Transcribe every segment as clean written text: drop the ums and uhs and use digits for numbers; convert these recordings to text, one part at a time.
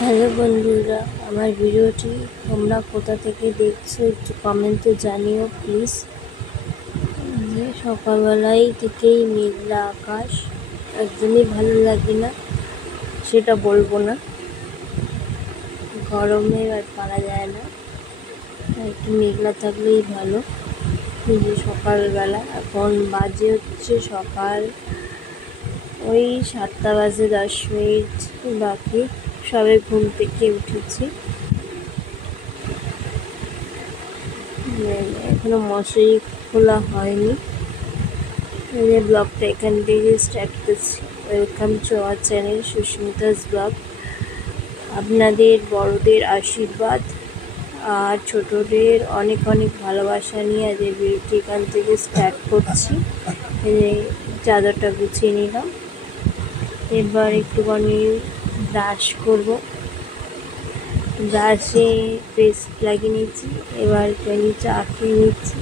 Hello বন্ধুরা, আমার ভিডিওটি তোমরা কোথা থেকে দেখছো একটু কমেন্টে জানিও প্লিজ। যে সকালবেলায় থেকেই মেঘলা আকাশ, একদমই ভালো লাগে না সেটা বলবো না, গরমে আর পারা যায় না, একটু মেঘলা থাকলেই ভালো। যে সকালবেলা এখন বাজে হচ্ছে সকাল ওই 7টা বাজে 10 মিনিট বাকি, সবে ঘুম থেকে উঠেছি। এখনো মশারি খোলা হয়নি। ব্লগটা এখান থেকে স্টার্ট করছি। Welcome to our channel Susmita's blog. আপনাদের বড়দের আশীর্বাদ আর ছোটদের অনেক অনেক ভালোবাসা নিয়ে আজ এই ভিডিওটি এখান থেকে স্টার্ট করছি। চাদরটা গুছিয়ে নিলাম, এবার একটুখানি ব্রাশ করব। ব্রাশে পেস্ট লাগিয়ে নিচ্ছি, এবার একটুখানি চা খেয়ে নিচ্ছি।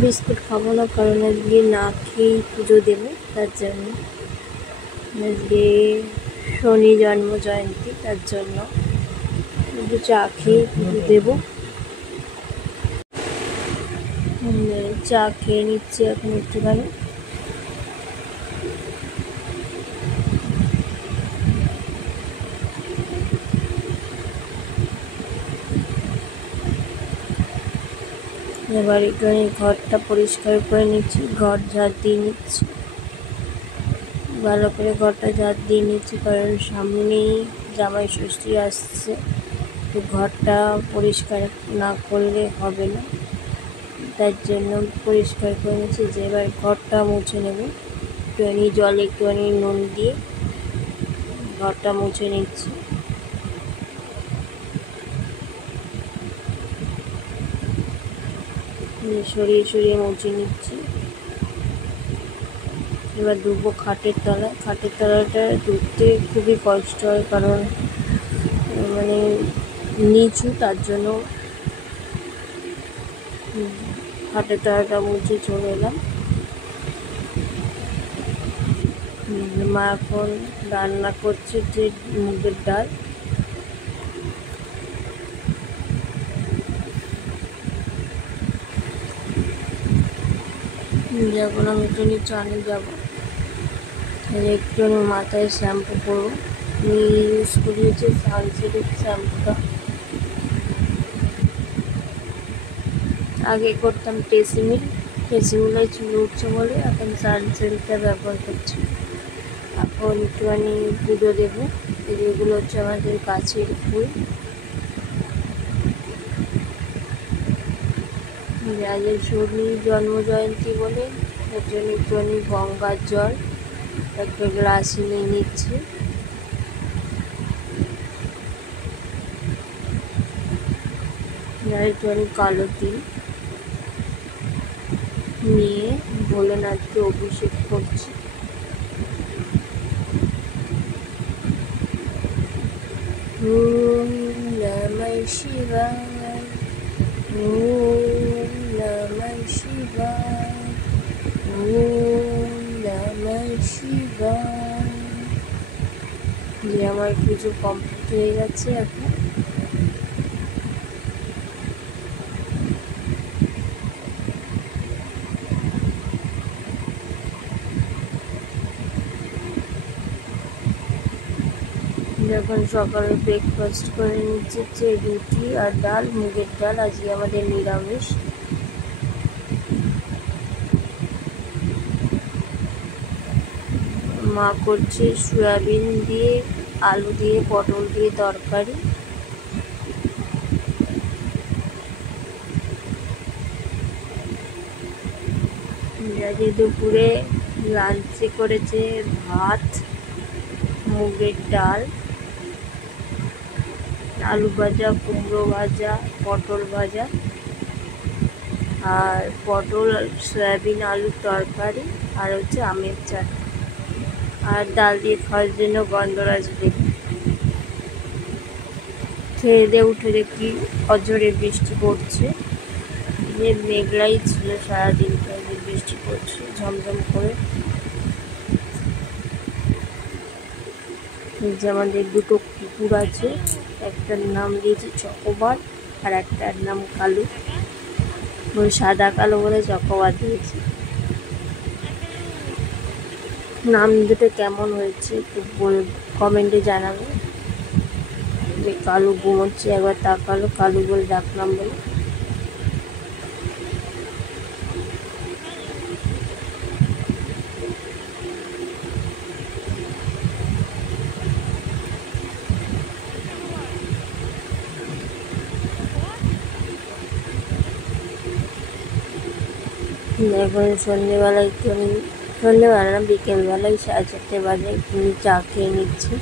বিস্কুট খাবো না, কারণ আজকে না খেয়েই পুজো দেবো, তার জন্য। আজকে শনি জন্ম জয়ন্তী, তার জন্য একটু চা খেয়ে পুজো দেবো। চা খেয়ে নিচ্ছি এখন একটুখানি। এবার একটুখানি ঘরটা পরিষ্কার করে নিচ্ছি, ঘর ঝাড় দিয়ে নিচ্ছি, ভালো করে ঘরটা ঝাড় দিয়ে নিচ্ছি, কারণ সামনেই জামাই ষষ্ঠী আসছে, তো ঘরটা পরিষ্কার না করলে হবে না, তার জন্য পরিষ্কার করে নিচ্ছি। যে এবার ঘরটা মুছে নেব, একটুখানি জলে একটুখানি নুন দিয়ে ঘরটা মুছে নিচ্ছি। সরিয়ে সরিয়ে মুছে নিচ্ছি। এবার ধুবো খাটের তলায়। খাটের তলাটা ধুতে খুবই কষ্ট হয়, কারণ মানে নিচু, তার জন্য খাটের তলাটা মুছে চলে এলাম। মা এখন রান্না করছে যে মুগের ডাল। যখন আমি একটু চানে যাবো, একটু মাথায় শ্যাম্পু করবো। আমি ইউজ করি হচ্ছে সানসিল্ক শ্যাম্পুটা। আগে করতাম টেসিমিলাই চুল উঠছে বলে এখন সানসিল্কটা ব্যবহার করছি। এখন একটুখানি পুজো দেবো। এগুলো হচ্ছে আমাদের গাছের ফুল। আজকে শনি জন্ম জয়ন্তী বলে এর জন্য একটুখানি গঙ্গার জল একটা গ্লাসে নিয়ে নিচ্ছি। একটুখানি কালো তিল নিয়ে ভোলেনাথকে অভিষেক করছি। ওম নমঃ শিবায়, ওম নমঃ শিবায়, ওম নমঃ শিবায়। যে আমার পুজো কমপ্লিট হয়ে গেছে। এখন যখন সকালে ব্রেকফাস্ট করে নিচ্ছি যে রুটি আর ডাল, মুগের ডাল, আজকে আমাদের নিরামিষ। মা করছে সয়াবিন দিয়ে, আলু দিয়ে, পটল দিয়ে তরকারি। আজকে দুপুরে লাঞ্চে করেছে ভাত, মুগের ডাল, আলু ভাজা, কুমড়ো ভাজা, পটল ভাজা, আর পটল সয়াবিন আলুর তরকারি, আর হচ্ছে আমের চাটনি, আর ডাল দিয়ে খাওয়ার জন্য গন্ধরাজ লেবু। খেয়ে দিয়ে উঠে দেখি অঝরে বৃষ্টি পড়ছে। যে মেঘলাই ছিল সারাদিনটা, বৃষ্টি পড়ছে ঝমঝম করে। এই যে আমাদের দুটো কুকুর আছে, একটার নাম দিয়েছি চকোবার আর একটার নাম কালু। ওই সাদা কালো বলে চকোবার দিয়েছি। নাম দুটো কেমন হয়েছে একটু কমেন্টে জানাবে। যে কালু ঘুমোচ্ছে, একবার তাকালো, কালু বলে ডাকলাম বলে। এখন সন্ধ্যেবেলা একটুখানি, সন্ধ্যেবেলা না বিকেলবেলায় 4:30 বাজে একটুখানি চা খেয়ে নিচ্ছি।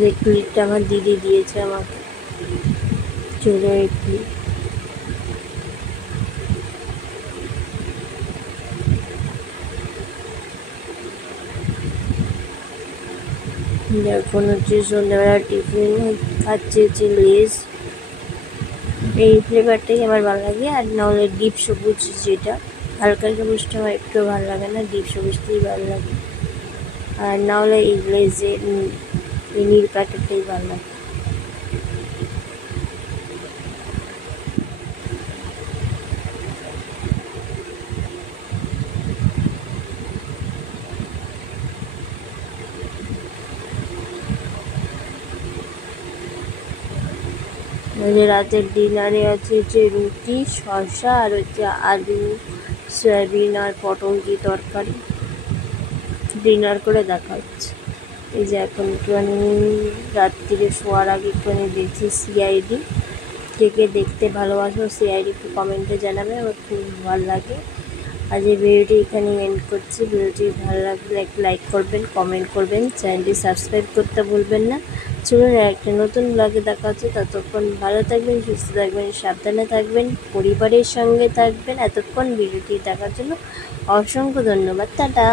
যে ক্লিপটা আমার দিদি দিয়েছে আমাকে, চুলের ক্লিপ। এখন হচ্ছে সন্ধ্যাবেলা টিফিন খাচ্ছি হচ্ছে লেস। এই ফ্লেভারটাই আমার ভালো লাগে, আর নাহলে ডিপ সবুজ, যেটা হালকা সবুজটা আমার একটু ভালো লাগে না, ডিপ সবুজটাই ভালো লাগে। আর নাহলে এই লেজের এই নীল প্যাকেটটাই ভালো লাগে। রাতের ডিনারে আছে হচ্ছে রুটি, শসা আর হচ্ছে আলু, সয়াবিন আর পটল দিয়ে তরকারি। ডিনার করে দেখা হচ্ছে। এই যে এখন একটুখানি রাত্রিরে শোয়ার আগে একটুখানি দেখছি সিআইডি। কে কে দেখতে ভালোবাসো সিআইডি একটু কমেন্টে জানাবে, আমার খুব ভালো লাগে। আজ এই ভিডিওটি এখানে এন্ড করছি। ভিডিওটি ভালো লাগলে একটা লাইক করবেন, কমেন্ট করবেন, চ্যানেলটি সাবস্ক্রাইব করতে ভুলবেন না। চলুন একটা নতুন ব্লগে দেখা হচ্ছে। ততক্ষণ ভালো থাকবেন, সুস্থ থাকবেন, সাবধানে থাকবেন, পরিবারের সঙ্গে থাকবেন। এতক্ষণ ভিডিওটি দেখার জন্য অসংখ্য ধন্যবাদ। টাটা।